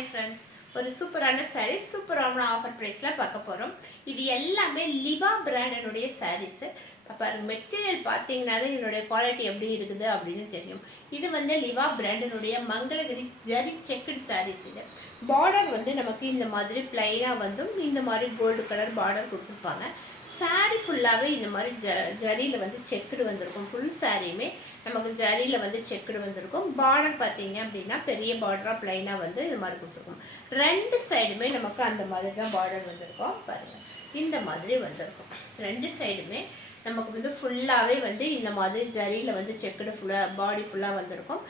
Hi friends, ஒரு சூப்பரான சாரீஸ் சூப்பரான ஆஃபர் ப்ரைஸில் பார்க்க போகிறோம். இது எல்லாமே லிவா பிராண்டனுடைய சாரீஸு. பாருங்க, மெட்டீரியல் பார்த்தீங்கன்னாலே இதனுடைய குவாலிட்டி எப்படி இருக்குது அப்படின்னு தெரியும். இது வந்து லிவா பிராண்டனுடைய மங்களகிரி ஜரி செக்குடு சாரீஸ். இது பார்டர் வந்து நமக்கு இந்த மாதிரி பிளைனாக வந்தும் இந்த மாதிரி கோல்டு கலர் பார்டர் கொடுத்துருப்பாங்க. சாரீ ஃபுல்லாகவே இந்த மாதிரி ஜரியில் வந்து செக்குடு வந்திருக்கும். ஃபுல் சாரியுமே நமக்கு ஜரியில் வந்து செக்குடு வந்திருக்கும். பார்டர் பார்த்தீங்க அப்படின்னா பெரிய பார்டராக பிளைனாக வந்து இது மாதிரி கொடுத்துருக்கும். ரெண்டு சைடுமே நமக்கு அந்த மாதிரி தான் பார்டர் வந்திருக்கும். பாருங்கள், இந்த மாதிரி வந்திருக்கும். ரெண்டு சைடுமே நமக்கு வந்து ஃபுல்லாகவே வந்து இந்த மாதிரி ஜரியில் வந்து செக்குடு ஃபுல்லாக பாடி ஃபுல்லாக வந்திருக்கும்.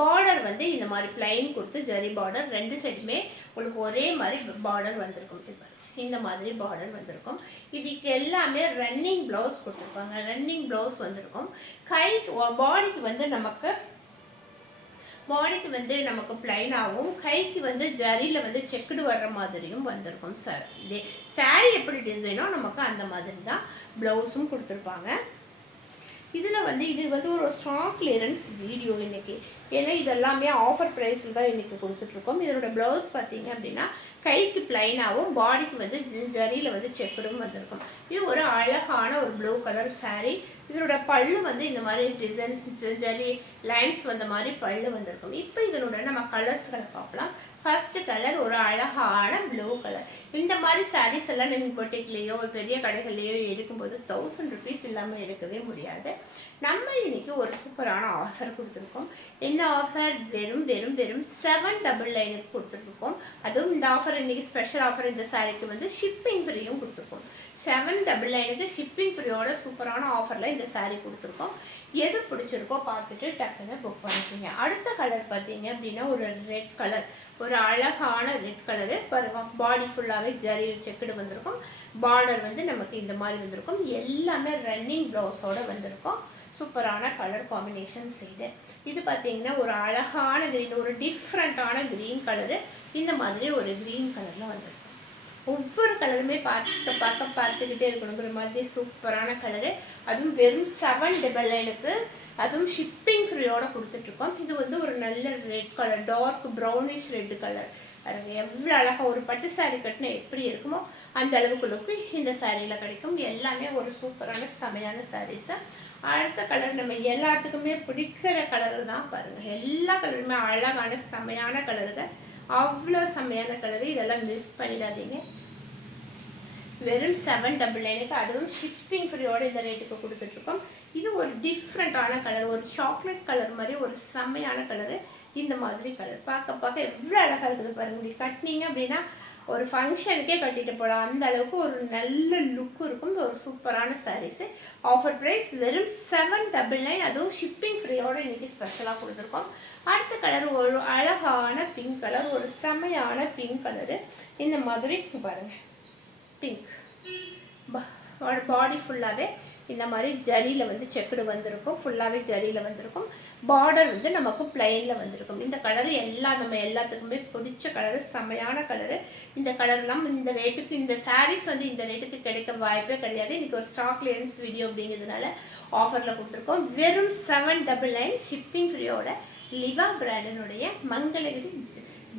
பார்டர் வந்து இந்த மாதிரி பிளைன் கொடுத்து ஜரி பார்டர் ரெண்டு சைடுமே உங்களுக்கு ஒரே மாதிரி பார்டர் வந்திருக்கும். இந்த மாதிரி பார்டர் வந்திருக்கும். இதுக்கு எல்லாமே ரன்னிங் ப்ளவுஸ் கொடுத்துருப்பாங்க. ரன்னிங் ப்ளவுஸ் வந்திருக்கும். பாடிக்கு வந்து நமக்கு பிளைனாகவும் கைக்கு வந்து ஜரியில் வந்து செக்குடு வர்ற மாதிரியும் வந்திருக்கும். இதே சாரீ எப்படி டிசைனோ நமக்கு அந்த மாதிரி தான் ப்ளவுஸும் கொடுத்துருப்பாங்க. இதில் வந்து இது வந்து ஒரு ஸ்ட்ராங் கிளியரன்ஸ் வீடியோ இன்றைக்கி. ஏன்னா இதெல்லாமே ஆஃபர் ப்ரைஸில் தான் இன்றைக்கி கொடுத்துட்ருக்கோம். இதனோட ப்ளவுஸ் பார்த்தீங்க அப்படின்னா கைக்கு பிளைனாகவும் பாடிக்கு வந்து ஜரியில் வந்து செக்குடும் வந்திருக்கும். இது ஒரு அழகான ஒரு ப்ளூ கலர் சாரீ. இதனோட பல்லு வந்து இந்த மாதிரி டிசைன்ஸ் ஜரி லைன்ஸ் வந்த மாதிரி பல்லு வந்திருக்கும். இப்போ இதனோட நம்ம கலர்ஸ்களை பார்க்கலாம். ஃபர்ஸ்ட் கலர் ஒரு அழகான ப்ளூ கலர். இந்த மாதிரி சாரீஸ் எல்லாம் நீங்கள் பொட்டிக்லேயோ ஒரு பெரிய கடைகள்லையோ எடுக்கும்போது 1000 rupees இல்லாமல் எடுக்கவே முடியாது. நம்ம இன்னைக்கு ஒரு சூப்பரான ஆஃபர் கொடுத்துருக்கோம். என்ன ஆஃபர்? வெறும் 799 கொடுத்துருக்கோம். அதுவும் இந்த ஆஃபர் இன்னைக்கு ஸ்பெஷல் ஆஃபர். இந்த சாரீக்கு வந்து ஷிப்பிங் ஃப்ரீயும் கொடுத்துருக்கோம். 799 ஷிப்பிங் ஃப்ரீயோட சூப்பரான ஆஃபரில் இந்த சாரீ கொடுத்துருக்கோம். எது பிடிச்சிருக்கோ பார்த்துட்டு டக்குன்னு புக் பண்ணிக்கோங்க. அடுத்த கலர் பார்த்தீங்க அப்படின்னா ஒரு ரெட் கலர், ஒரு அழகான ரெட் கலரு. பாருங்க, பாடி ஃபுல்லாகவே ஜரி செக்குடு வந்திருக்கும். பார்டர் வந்து நமக்கு இந்த மாதிரி வந்திருக்கும். எல்லாமே ரன்னிங் ப்ளவுஸோடு வந்திருக்கும். சூப்பரான கலர் காம்பினேஷன் செய்து இது பார்த்தீங்கன்னா ஒரு அழகான க்ரீன், ஒரு டிஃப்ரெண்ட்டான க்ரீன் கலரு. இந்த மாதிரி ஒரு க்ரீன் கலரில் வந்திருக்கும். ஒவ்வொரு கலருமே பார்த்துக்கிட்டே இருக்கணுங்கிற மாதிரி சூப்பரான கலரு. அதுவும் வெறும் 799க்கு, அதுவும் ஷிப்பிங் ஃப்ரீயோடு கொடுத்துட்ருக்கோம். இது வந்து ஒரு நல்ல red colour, dark brownish red colour. எவ்வளோ அழகாக ஒரு பட்டு சாரீ கட்டினா எப்படி இருக்குமோ அந்த அளவுக்கு இந்த சாரியில் கிடைக்கும். எல்லாமே ஒரு சூப்பரான செமையான சாரீஸு. அடுத்த கலர் நம்ம எல்லாத்துக்குமே பிடிக்கிற கலரு தான். பாருங்கள், எல்லா கலருமே அழகான செமையான கலருங்க. அவ்வளோ செம்மையான கலரு. இதெல்லாம் மிஸ் பண்ணிடாதீங்க. வெறும் 799க்கு, அதுவும் ஷிப்பிங் ஃப்ரீயோட இந்த ரேட்டுக்கு கொடுத்துட்ருக்கோம். இது ஒரு டிஃப்ரெண்ட்டான கலர், ஒரு சாக்லேட் கலர் மாதிரி ஒரு செம்மையான கலரு. இந்த மாதிரி கலர் பார்க்க எவ்வளோ அழகாக இருக்குது பாருங்க. இப்படி கட்டினீங்க அப்படின்னா ஒரு ஃபங்க்ஷனுக்கே கட்டிட்டு போகலாம். அந்த அளவுக்கு ஒரு நல்ல லுக் இருக்கும். ஒரு சூப்பரான சாரீஸு. ஆஃபர் ப்ரைஸ் வெறும் 799, அதுவும் ஷிப்பிங் ஃப்ரீயோடு இன்றைக்கி ஸ்பெஷலாக கொடுத்துருக்கோம். அடுத்த கலர் ஒரு அழகான பிங்க் கலர், ஒரு செமையான பிங்க் கலரு. இந்த மாதிரி பாருங்கள், பிங்க் பாடி ஃபுல்லாகவே இந்த மாதிரி ஜரியில் வந்து செக்குடு வந்திருக்கும். ஃபுல்லாகவே ஜரியில் வந்திருக்கும். பார்டர் வந்து நமக்கு பிளைனில் வந்திருக்கும். இந்த கலரு நம்ம எல்லாத்துக்குமே பிடிச்ச கலரு, செமையான கலரு. இந்த கலர்லாம் இந்த ரேட்டுக்கு, இந்த சாரீஸ் வந்து இந்த ரேட்டுக்கு கிடைக்க வாய்ப்பே கிடையாது. இன்றைக்கி ஒரு ஸ்டாக் கிளியரன்ஸ் வீடியோ அப்படிங்கிறதுனால ஆஃபரில் கொடுத்துருக்கோம். வெறும் 799 ஷிப்பிங் ஃப்ரீயோட லிவா பிராண்டனுடைய மங்களகிரி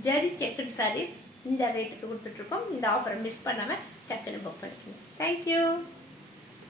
ஜரி செக்குடு சாரீஸ் இந்த ரேட்டுக்கு கொடுத்துட்ருக்கோம். இந்த ஆஃபரை மிஸ் பண்ணாமல் டக்குன்னு புக் பண்ணிக்கோங்க. தேங்க்யூ.